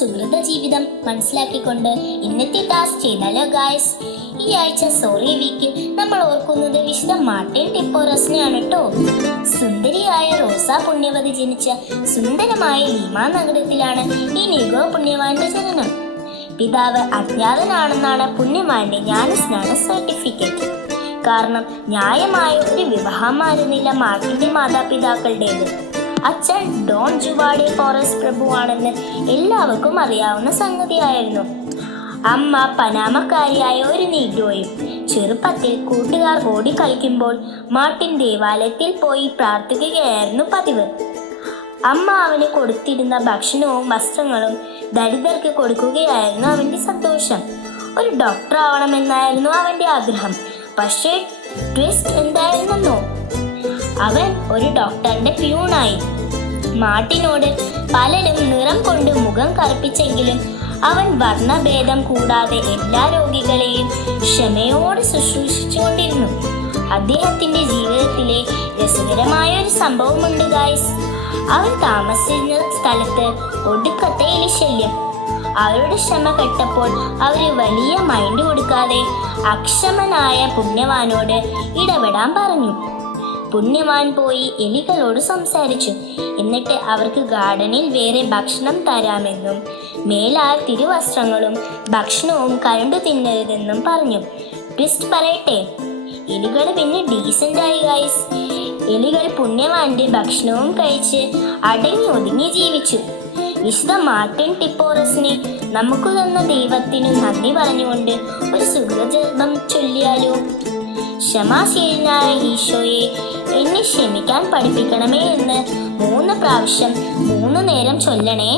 സുഹൃത ജീവിതം മനസ്സിലാക്കിക്കൊണ്ട് ഇന്നത്തെ ടാസ്ക് ചെയ്താലോ ഗായ്സ് ഈ ആഴ്ച സോറി വീക്കിൽ നമ്മൾ ഓർക്കുന്നത് വിശുദ്ധ മാർട്ടിൻ ടിപ്പോറസിനെയാണ് കേട്ടോ സുന്ദരിയായ റോസ പുണ്യവതി ജനിച്ച സുന്ദരമായ ലീമ നഗരത്തിലാണ് ഈ നിഗോ പുണ്യവാന്റെ ജനനം. പിതാവ് അജ്ഞാതനാണെന്നാണ് പുണ്യമാന്റെ ജ്ഞാനസ്നാന സർട്ടിഫിക്കറ്റ് കാരണം ന്യായമായ ഒരു വിവാഹമായിരുന്നില്ല മാർട്ടിന്റെ മാതാപിതാക്കളുടേത്. അച്ഛൻ ഡോൺ ജുവാഡെ ഫോറസ്റ്റ് പ്രഭുവാണെന്ന് എല്ലാവർക്കും അറിയാവുന്ന സംഗതിയായിരുന്നു. അമ്മ പനാമക്കാരിയായ ഒരു നീഗ്രോയും ചെറുപ്പത്തിൽ കൂട്ടുകാർ ഓടിക്കളിക്കുമ്പോൾ മാർട്ടിൻ ദേവാലയത്തിൽ പോയി പ്രാർത്ഥിക്കുകയായിരുന്നു പതിവ്. അമ്മ അവന് കൊടുത്തിരുന്ന ഭക്ഷണവും വസ്ത്രങ്ങളും ദരിദ്രർക്ക് കൊടുക്കുകയായിരുന്നു അവന്റെ സന്തോഷം. ഒരു ഡോക്ടർ ആവണമെന്നായിരുന്നു അവന്റെ ആഗ്രഹം. പക്ഷേ ട്വിസ്റ്റ് എന്തായിരുന്നെന്നോ അവൻ ഒരു ഡോക്ടറിന്റെ പ്യൂണായി. മാർട്ടിനോട് പലരും നിറം കൊണ്ട് മുഖം കറുപ്പിച്ചെങ്കിലും അവൻ വർണഭേദം കൂടാതെ എല്ലാ രോഗികളെയും ക്ഷമയോടെ ശുശ്രൂഷിച്ചുകൊണ്ടിരുന്നു. അദ്ദേഹത്തിന്റെ ജീവിതത്തിലെ രസകരമായ ഒരു സംഭവമുണ്ട് ഗായ്സ് അവൻ താമസിച്ചിരുന്ന സ്ഥലത്ത് ഒടുക്കത്തെ എലിശല്യം അവരുടെ ക്ഷമ കെട്ടപ്പോൾ അവർ വലിയ മൈൻഡ് കൊടുക്കാതെ അക്ഷമനായ പുണ്യവാനോട് ഇടപെടാൻ പറഞ്ഞു. പുണ്യവാൻ പോയി എലികളോട് സംസാരിച്ചു. എന്നിട്ട് അവർക്ക് ഗാർഡനിൽ വേറെ ഭക്ഷണം തരാമെന്നും മേലാൽ തിരുവസ്ത്രങ്ങളും ഭക്ഷണവും കരണ്ടു തിന്നരുതെന്നും പറഞ്ഞു. ട്വിസ്റ്റ് പറയട്ടെ? എലികൾ പിന്നെ ഡീസന്റ് ആയി ഗൈസ് എലികൾ പുണ്യവാന്റെ ഭക്ഷണവും കഴിച്ച് അടങ്ങി ഒതുങ്ങി ജീവിച്ചു. വിശുദ്ധ മാർട്ടിൻ ടിപ്പോറസിനെ നമുക്ക് തന്ന ദൈവത്തിനു നന്ദി പറഞ്ഞുകൊണ്ട് ഒരു സുഹൃജപം ചൊല്ലിയാലോ? ക്ഷമാശീലനായ ഈശോയെ എന്നെ ക്ഷമിക്കാൻ പഠിപ്പിക്കണമേ എന്ന് മൂന്ന് പ്രാവശ്യം മൂന്ന് നേരം ചൊല്ലണേ.